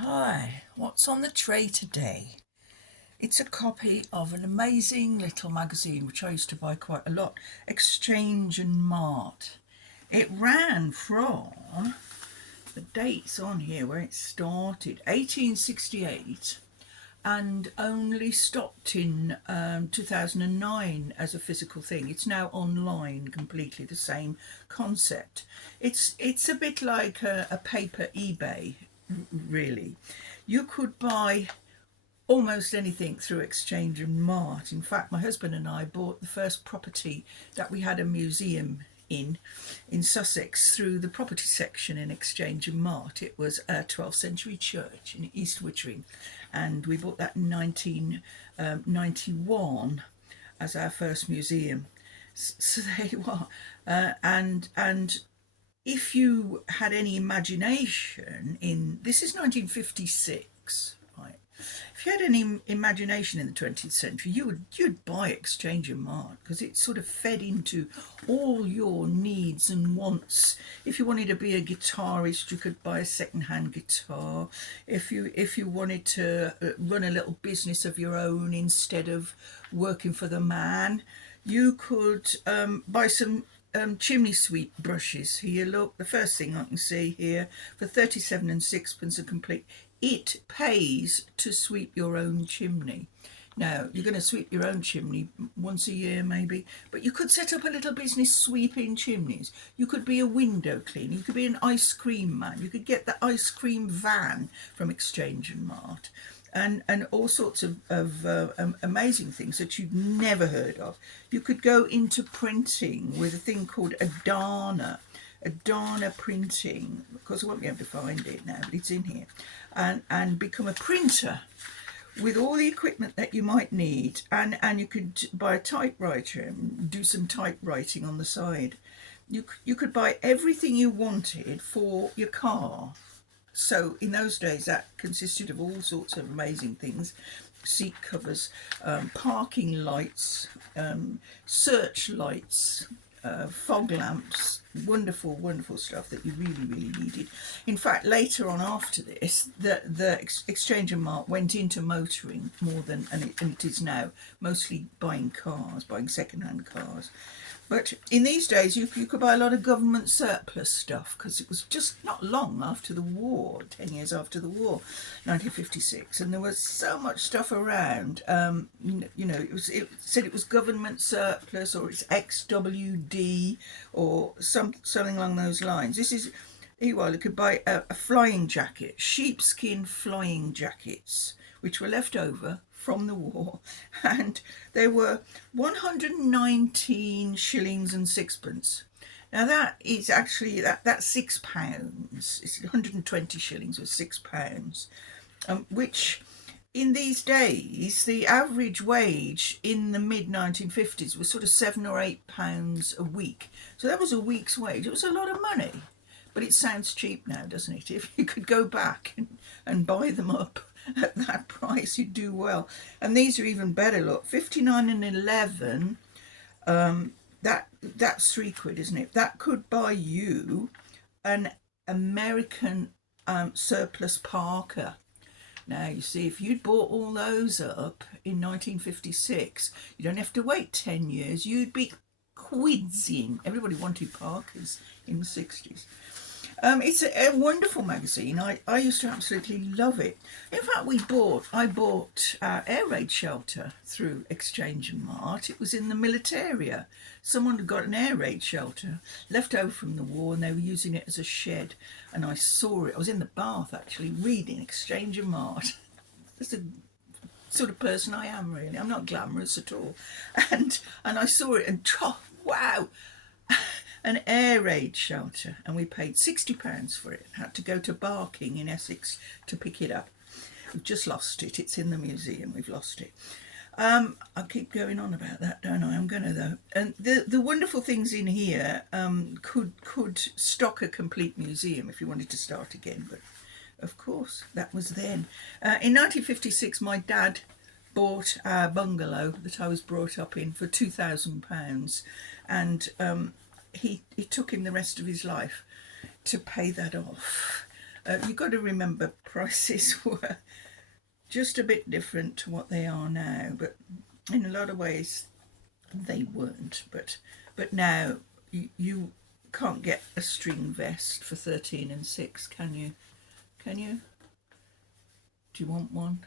Hi, what's on the tray today? It's a copy of an amazing little magazine which I used to buy quite a lot, Exchange and Mart. It ran from, the dates on here where it started, 1868, and only stopped in 2009 as a physical thing. It's now online, completely the same concept. It's a bit like a paper eBay, really. You could buy almost anything through Exchange and Mart. In fact, my husband and I bought the first property that we had a museum in Sussex through the property section in Exchange and Mart. It was a 12th century church in East Wittering, and we bought that in 1991 as our first museum. So there you are. And if you had any imagination in this is 1956, right? If you had any imagination in the 20th century, you'd buy Exchange and Mart because it sort of fed into all your needs and wants. If you wanted to be a guitarist, you could buy a second-hand guitar. If you wanted to run a little business of your own instead of working for the man, you could buy some chimney sweep brushes. Here, look, the first thing I can see here for 37 and sixpence a complete. It pays to sweep your own chimney. Now, you're going to sweep your own chimney once a year, maybe, but you could set up a little business sweeping chimneys. You could be a window cleaner. You could be an ice cream man. You could get the ice cream van from Exchange and Mart. And all sorts of amazing things that you'd never heard of. You could go into printing with a thing called a Dana printing. Of course, I won't be able to find it now, but it's in here. And become a printer with all the equipment that you might need. And you could buy a typewriter and do some typewriting on the side. You could buy everything you wanted for your car. So in those days, that consisted of all sorts of amazing things: seat covers, parking lights, searchlights, fog lamps, wonderful stuff that you really needed. In fact, later on after this, the Exchange and Mart went into motoring more than, and it is now mostly buying second-hand cars. But in these days, you could buy a lot of government surplus stuff because it was just not long after the war, 10 years after the war, 1956, and there was so much stuff around. It said it was government surplus, or it's XWD, or something along those lines. This is, well, you could buy a flying jacket, sheepskin flying jackets, which were left over from the war, and they were 119 shillings and sixpence. Now that is actually that's £6. It's 120 shillings with £6, which in these days the average wage in the mid 1950s was sort of £7 or £8 a week. So that was a week's wage. It was a lot of money, but it sounds cheap now, doesn't it? If you could go back and buy them up at that price, you'd do well. And these are even better. Look, 59 and 11. That's £3, isn't it? That could buy you an American surplus Parker. Now, you see, if you'd bought all those up in 1956, you don't have to wait 10 years. You'd be quidsing. Everybody wanted Parkers in the 60s. It's a wonderful magazine. I used to absolutely love it. In fact, I bought our air raid shelter through Exchange and Mart. It was in the militaria. Someone had got an air raid shelter left over from the war, and they were using it as a shed. And I saw it. I was in the bath actually reading Exchange and Mart. That's the sort of person I am, really. I'm not glamorous at all. And I saw it, and oh, wow. An air raid shelter, and we paid £60 for it. Had to go to Barking in Essex to pick it up. We've just lost it. It's in the museum. We've lost it. I keep going on about that, don't I? I'm gonna though. And the wonderful things in here could stock a complete museum if you wanted to start again. But of course, that was then. In 1956, my dad bought a bungalow that I was brought up in for £2,000, and it took him the rest of his life to pay that off. You've got to remember prices were just a bit different to what they are now, but in a lot of ways they weren't. But now you can't get a string vest for 13 and 6, can you? Can you? Do you want one?